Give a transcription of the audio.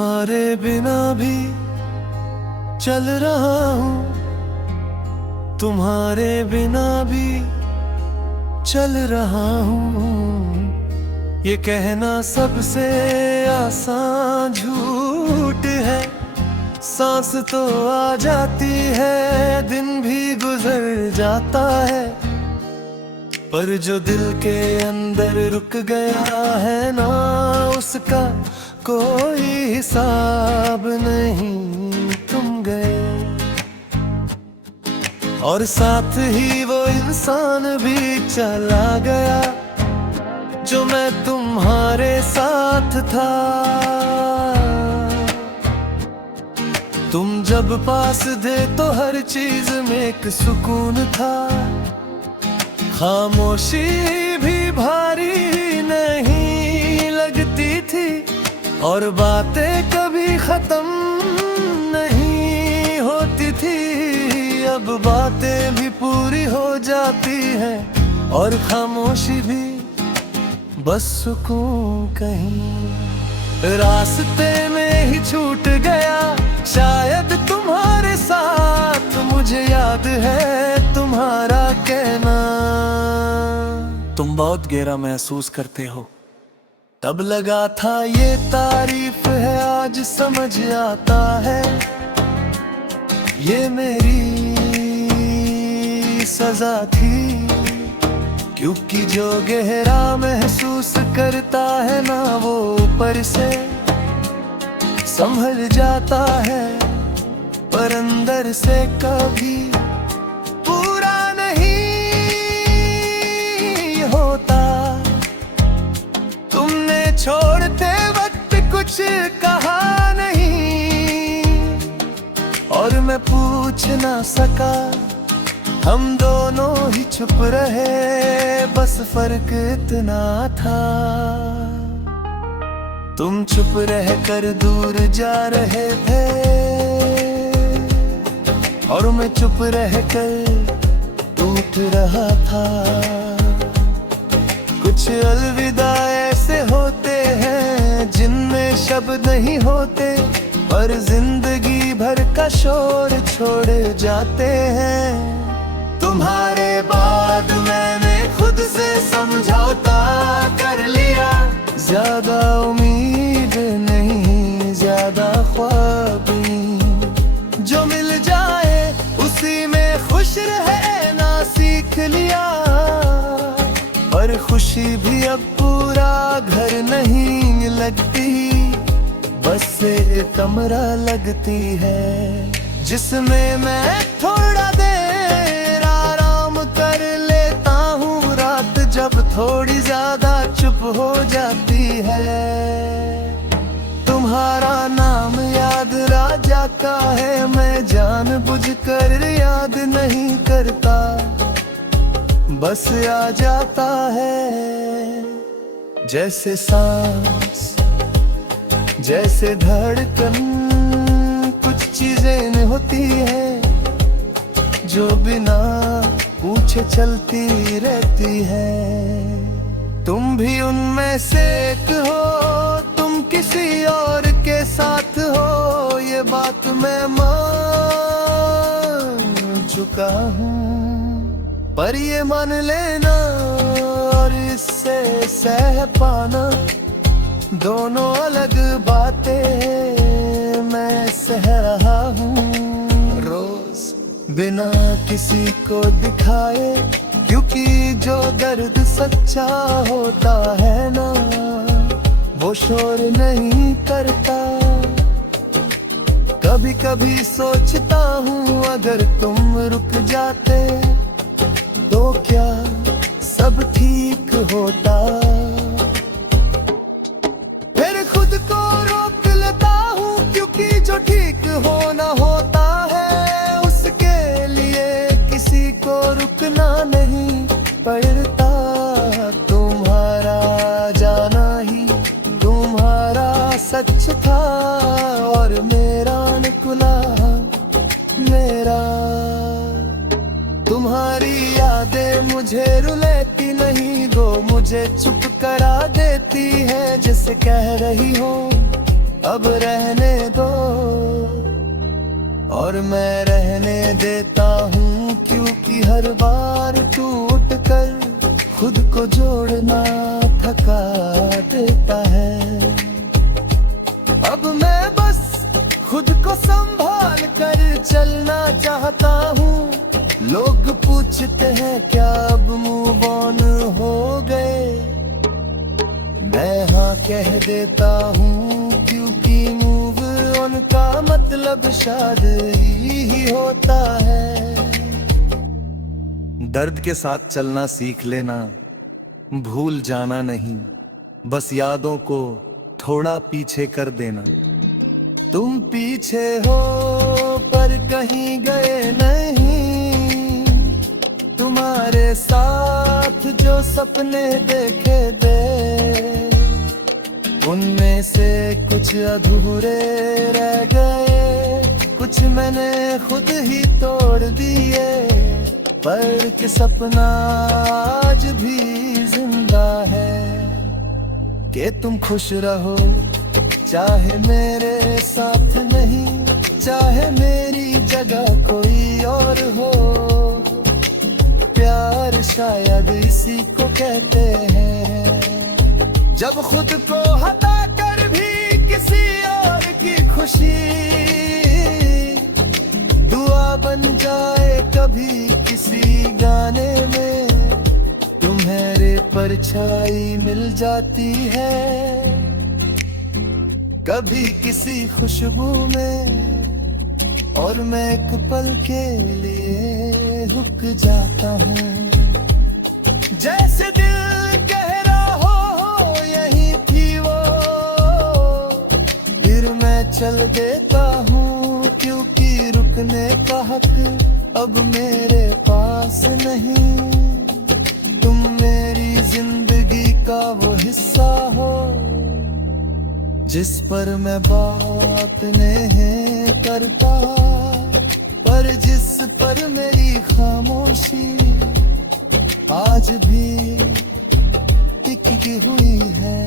तुम्हारे बिना भी चल रहा हूँ, तुम्हारे बिना भी चल रहा हूँ। ये कहना सबसे आसान झूठ है। सांस तो आ जाती है, दिन भी गुजर जाता है, पर जो दिल के अंदर रुक गया है ना, उसका कोई हिसाब नहीं। तुम गए और साथ ही वो इंसान भी चला गया जो मैं तुम्हारे साथ था। तुम जब पास थे तो हर चीज में एक सुकून था। खामोशी भी भारी नहीं लगती थी और बातें कभी खत्म नहीं होती थी। अब बातें भी पूरी हो जाती हैं और खामोशी भी बस सुकून कहीं रास्ते में ही छूट गया। शायद तुम्हारे साथ मुझे याद है तुम्हारा कहना, तुम बहुत गहरा महसूस करते हो। तब लगा था ये तारीफ है, आज समझ आता है ये मेरी सजा थी। क्योंकि जो गहरा महसूस करता है ना, वो ऊपर से संभल जाता है, पर अंदर से कभी पूरा नहीं होता। तुमने छोड़ते वक्त कुछ कहा नहीं और मैं पूछ ना सका। हम दोनों ही चुप रहे, बस फर्क इतना था। तुम चुप रह कर दूर जा रहे थे और मैं चुप रह कर टूट रहा था। कुछ अलविदा ऐसे होते हैं जिनमें शब्द नहीं होते, पर जिंदगी भर का शोर छोड़ जाते हैं। तुम्हारे बाद मैंने खुद से समझौता कर लिया। ज्यादा उम्मीद नहीं, ज्यादा ख्वाबी। जो मिल जाए उसी में खुश रहना सीख लिया, पर खुशी भी अब पूरा घर नहीं लगती। बस से कमरा लगती है जिसमें मैं थोड़ा देर आराम कर लेता हूँ। रात जब थोड़ी ज्यादा चुप हो जाती है, तुम्हारा नाम याद राजा का है। मैं जानबूझकर याद नहीं करता, बस आ जाता है। जैसे सांस, जैसे धड़कन, कुछ चीजें होती हैं जो बिना पूछे चलती रहती है। तुम भी उनमें से एक हो, तुम किसी और के साथ हो, ये बात मैं मान चुका हूँ। पर ये मान लेना और इससे सह पाना, दोनों अलग बातें मैं सह रहा हूँ रोज बिना किसी को दिखाए। क्योंकि जो दर्द सच्चा होता है ना, वो शोर नहीं करता। कभी कभी सोचता हूँ अगर तुम रुक जाते तो क्या सब ठीक होता। फिर खुद को रोक लेता हूँ, क्योंकि जो ठीक होना होता है उसके लिए किसी को रुकना नहीं पड़ता। तुम्हारा जाना ही तुम्हारा सच था और मेरा निकला मेरा। तुम्हारी यादें मुझे रुलाती नहीं, वो मुझे चुप करा देती है। जैसे कह रही हो अब रहने दो, और मैं रहने देता हूँ, क्योंकि हर बार टूट कर खुद को जोड़ना थका देता है। अब मैं बस खुद को संभाल कर चलना चाहता हूँ। लोग पूछते हैं क्या अब मूव ऑन हो गए, मैं हाँ कह देता हूँ, क्योंकि मूव ऑन का मतलब शायद ही होता है। दर्द के साथ चलना सीख लेना, भूल जाना नहीं, बस यादों को थोड़ा पीछे कर देना। तुम पीछे हो पर कहीं गए नहीं, तुम्हारे साथ जो सपने देखे थे, उनमें से कुछ अधूरे रह गए, कुछ मैंने खुद ही तोड़ दिए, पर कि सपना आज भी जिंदा है। कि तुम खुश रहो, चाहे मेरे साथ नहीं, चाहे मेरी जगह कोई और हो। प्यार शायद इसी को कहते हैं, जब खुद को हटा कर भी किसी और की खुशी दुआ बन जाए कभी किसी गाने में। तुम्हारे परछाई मिल जाती है कभी किसी खुशबू में, और मैं एक पल के लिए रुक जाता हूँ। जैसे दिल कह रहा हो यही थी वो, फिर मैं चल देता हूँ, क्योंकि रुकने का हक अब मेरे पास नहीं। तुम मेरी जिंदगी का वो हिस्सा हो, जिस पर मैं बात नहीं करता, पर जिस पर मेरी खामोशी आज भी टिकी हुई है।